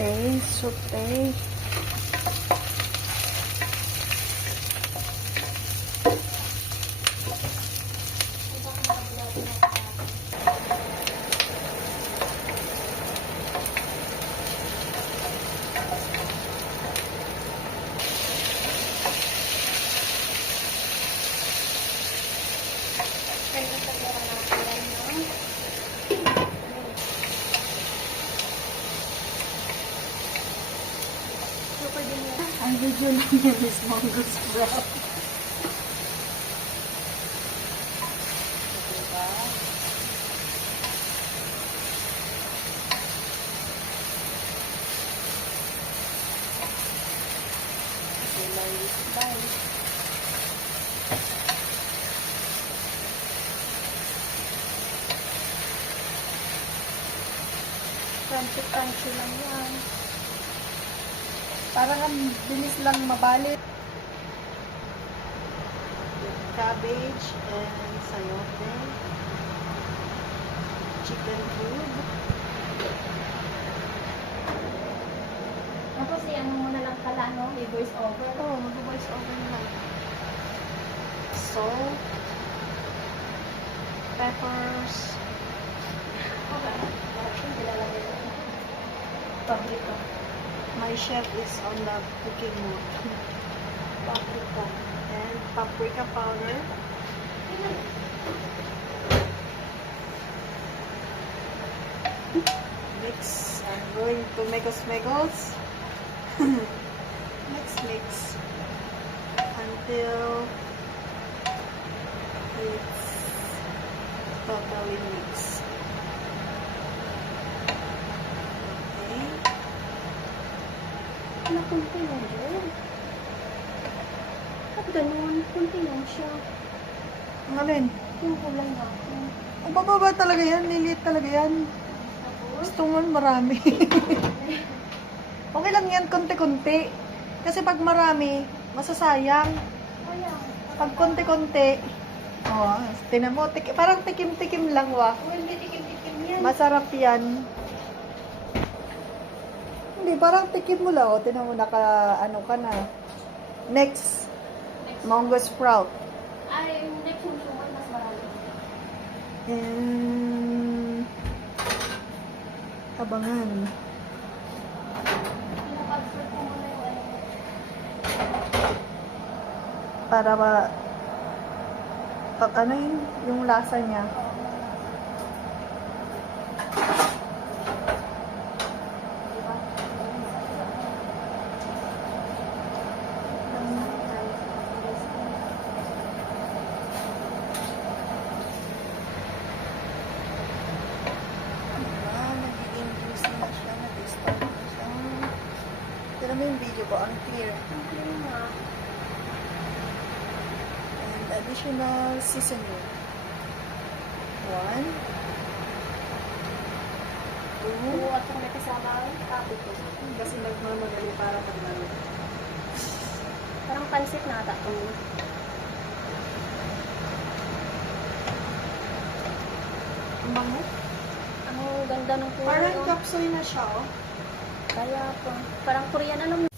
Saute. Ang video lang niya is mango sprout. Diba? Bye. Crunchy lang yan. Parang ang bilis lang mabalik. Cabbage and sayote. Chicken cube. Tapos ano mo na lang pala, no? May voice over. Oo, mag-voice over lang. Salt. Peppers. Paprika. My chef is on the cooking mode. Paprika. And paprika powder. Mix. I'm going to make a smeggles. Mix. Until it's totally mixed. Wala, kunti lang yun. At ganun, kunti lang siya. Ang alin? Yung kulang ako. Ang bababa talaga yan. Liliit talaga yan. Tapos, Gusto mo marami. Okay lang yan, konti-konti. Kasi pag marami, masasayang. kaya, Pag konti-konti, tinan mo, parang tikim-tikim lang wa. hindi tikim-tikim yan. Masarap yan. Hindi, parang tikim mo lang. Tinan mo, ano ka na. Next, mango sprout. Ay, next yung suman, mas marami. And abangan. Pinapag-sort ko muna yung ano. Para ano yung lasa niya. Nagiging juicy na siya, nag-start na siya. Tignan mo yung video ko, ang clear. Ang clean na. And additional seasoning. 1, 2, Oo, at kung may kasama ang kape ko. kasi nagmamadali para paglaro. Parang pansit na ata ito. Ang bango. Ang ganda ng kulay. Parang oh. kapsoy na siya, oh. Kaya po. Parang Korean, alam